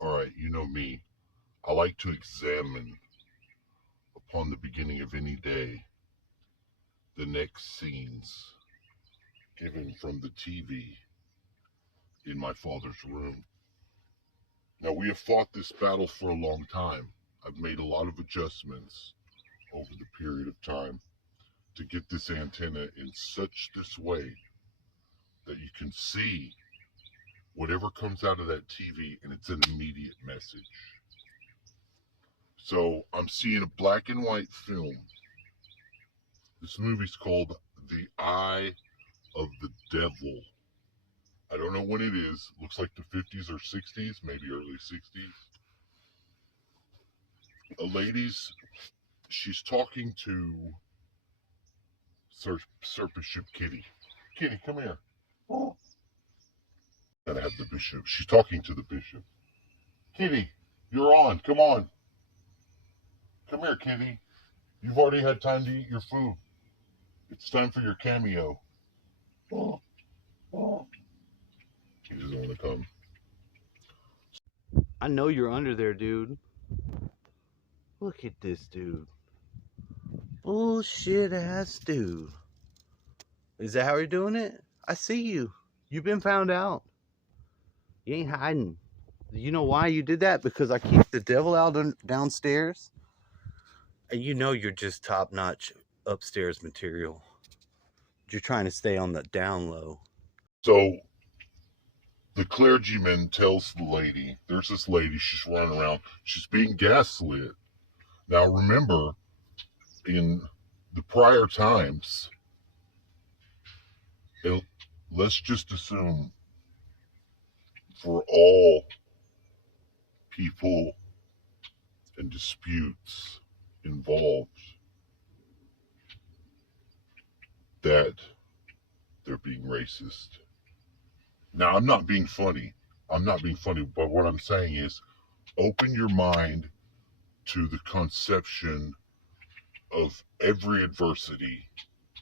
Alright, you know me. I like to examine upon the beginning of any day the next scenes given from the TV in my father's room. Now, we have fought this battle for a long time. I've made a lot of adjustments over the period of time to get this antenna in such this way that you can see whatever comes out of that TV and it's an immediate message. So I'm seeing a black and white film. This movie's called The Eye of the Devil. I don't know when it is. Looks like the 50s or 60s, maybe early 60s. She's talking to Surface Ship Kitty. Kitty, come here. Oh. Gotta have the bishop. She's talking to the bishop. Kitty, you're on. Come on. Come here, Kitty. You've already had time to eat your food. It's time for your cameo. Oh. Oh. He doesn't want to come. I know you're under there, dude. Look at this dude. Bullshit ass dude. Is that how you're doing it? I see you. You've been found out. You ain't hiding. You know why you did that? Because I keep the devil out downstairs. And you know you're just top-notch upstairs material. You're trying to stay on the down low. So the clergyman tells the lady, there's this lady, she's running around, she's being gaslit. Now remember, in the prior times, let's just assume for all people and disputes involved that they're being racist. Now, I'm not being funny, but what I'm saying is open your mind to the conception of every adversity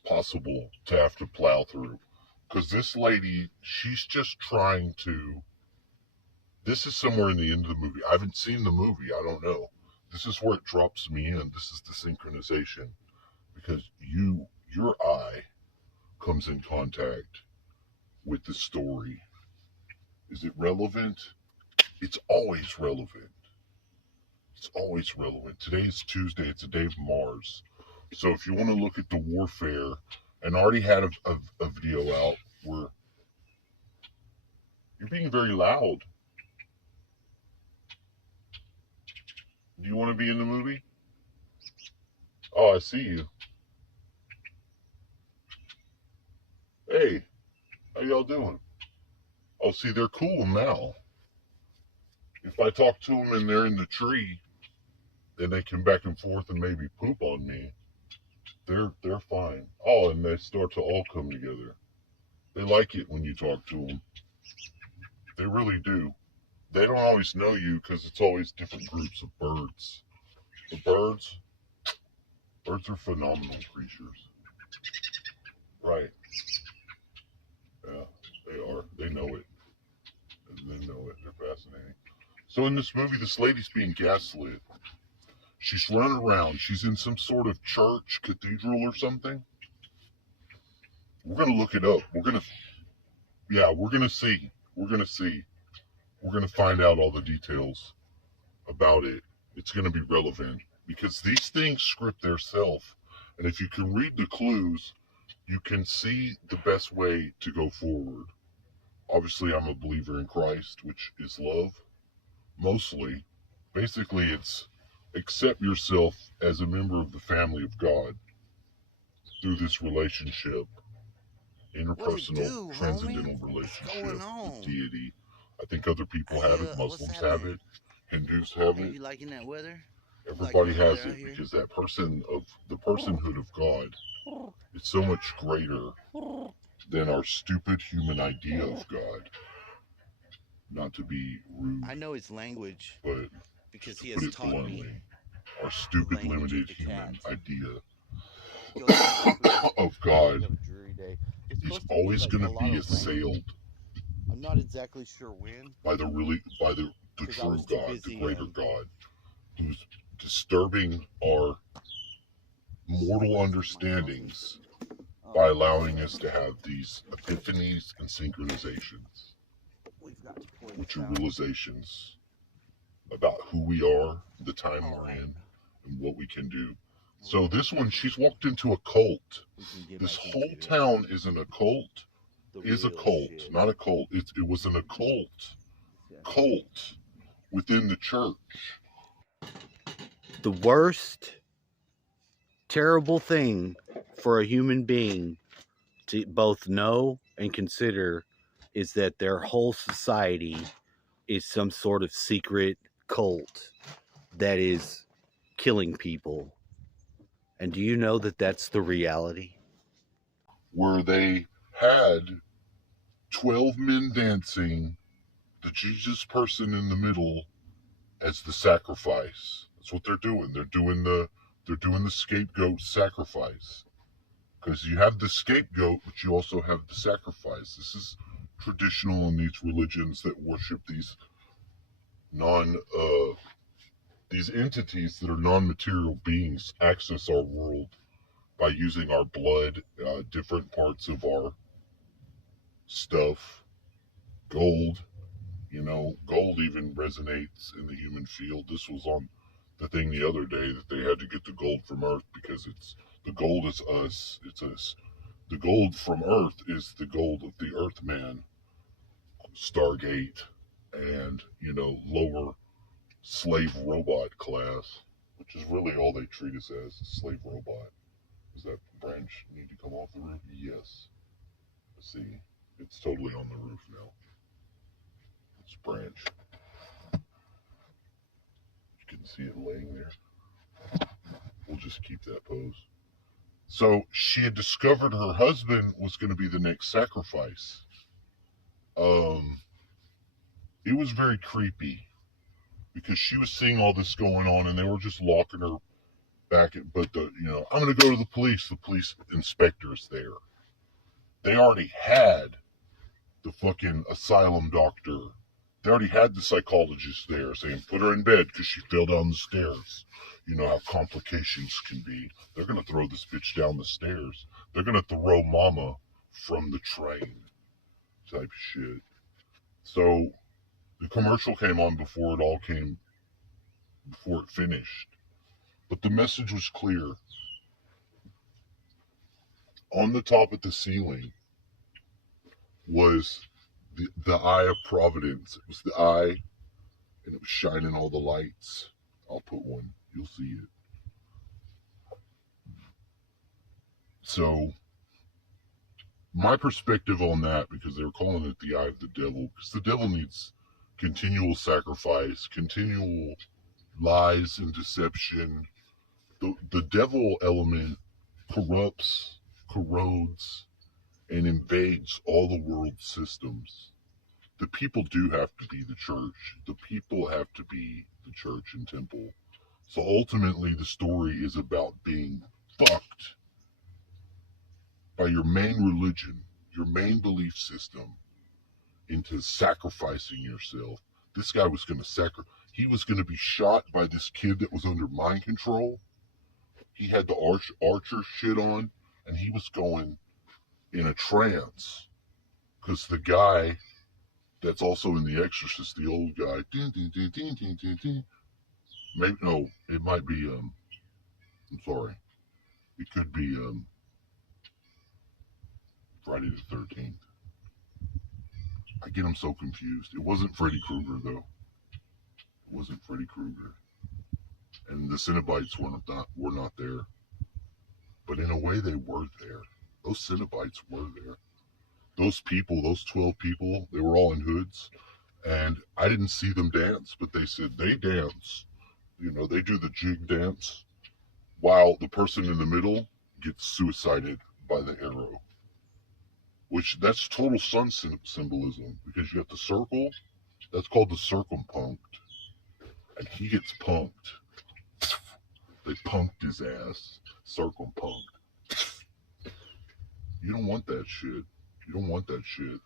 possible to have to plow through. Because this lady, she's just trying to. This is somewhere in the end of the movie. I haven't seen the movie. I don't know. This is where it drops me in. This is the synchronization. Because your eye comes in contact with the story. Is it relevant? It's always relevant. It's always relevant. Today is Tuesday. It's a day of Mars. So if you want to look at the warfare, and I already had a video out where you're being very loud. Do you want to be in the movie? Oh, I see you. Hey, how y'all doing? Oh, see, they're cool now. If I talk to them and they're in the tree, then they come back and forth and maybe poop on me. They're fine. Oh, and they start to all come together. They like it when you talk to them. They really do. They don't always know you because it's always different groups of birds. The birds are phenomenal creatures. Right. Yeah, they are. They know it. They know it. They're fascinating. So in this movie, this lady's being gaslit. She's running around. She's in some sort of church, cathedral or something. We're going to look it up. We're going to see. We're going to find out all the details about it. It's going to be relevant because these things script theirself. And if you can read the clues, you can see the best way to go forward. Obviously, I'm a believer in Christ, which is love. Mostly. Basically, it's accept yourself as a member of the family of God through this relationship, interpersonal, transcendental relationship with deity. I think other people have it. Muslims have it. Hindus have it. You liking that weather? Everybody has it because that the personhood of God is so much greater than our stupid human idea of God. Not to be rude. I know his language, but because to he put has it taught bluntly, me our stupid, limited human idea of God is always going to be assailed I'm not exactly sure when. by the the 'Cause I true was too God, the busy. greater God, who's disturbing our mortal understandings by allowing us to have these epiphanies and synchronizations, We've got to pour which this are out. realizations about who we are, the time All we're right. in, and what we can do. So this one, she's walked into a cult. We can get This back whole into it. town is an occult. The Is a real cult, shit. not a cult. It was an occult cult within the church. The worst, terrible thing for a human being to both know and consider is that their whole society is some sort of secret cult that is killing people. And do you know that that's the reality? Where they had 12 men dancing, the Jesus person in the middle as the sacrifice. That's what they're doing. They're doing the scapegoat sacrifice. Because you have the scapegoat, but you also have the sacrifice. This is traditional in these religions that worship these non these entities that are non-material beings access our world by using our blood, different parts of our stuff, gold. You know, gold even resonates in the human field. This was on the thing the other day that they had to get the gold from Earth because it's the gold is us. It's us. The gold from Earth is the gold of the Earthman, Stargate, and lower slave robot class, which is really all they treat us as, slave robot. Does that branch need to come off the roof? Yes. See, it's totally on the roof now. This branch. You can see it laying there. We'll just keep that pose. So she had discovered her husband was going to be the next sacrifice. Um, it was very creepy because she was seeing all this going on, and they were just locking her back. But I'm going to go to the police. The police inspector's there. They already had the fucking asylum doctor. They already had the psychologist there saying, put her in bed because she fell down the stairs. You know how complications can be. They're going to throw this bitch down the stairs. They're going to throw mama from the train type shit. So the commercial came on before it finished. But the message was clear. On the top of the ceiling was the eye of providence. It was the eye, and it was shining all the lights. I'll put one. You'll see it. So my perspective on that, because they were calling it the eye of the devil, because the devil needs continual sacrifice, continual lies and deception. The devil element corrupts, corrodes, and invades all the world's systems. The people do have to be the church. The people have to be the church and temple. So ultimately, the story is about being fucked by your main religion, your main belief system, into sacrificing yourself. This guy was going to he was going to be shot by this kid that was under mind control. He had the archer shit on, and he was going in a trance because the guy that's also in The Exorcist, the old guy, maybe no, it might be I'm sorry, it could be Friday the 13th. I get them so confused. It wasn't Freddy Krueger though. It wasn't Freddy Krueger, and the Cenobites were not there. But in a way, they were there. Those Cenobites were there. Those people, those 12 people, they were all in hoods, and I didn't see them dance, but they said they dance. They do the jig dance while the person in the middle gets suicided by the arrow. Which that's total sun symbolism because you have the circle. That's called the circumpunct, and he gets punked. They punked his ass. Circumpunct. You don't want that shit. You don't want that shit.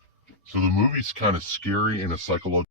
So the movie's kind of scary in a psychological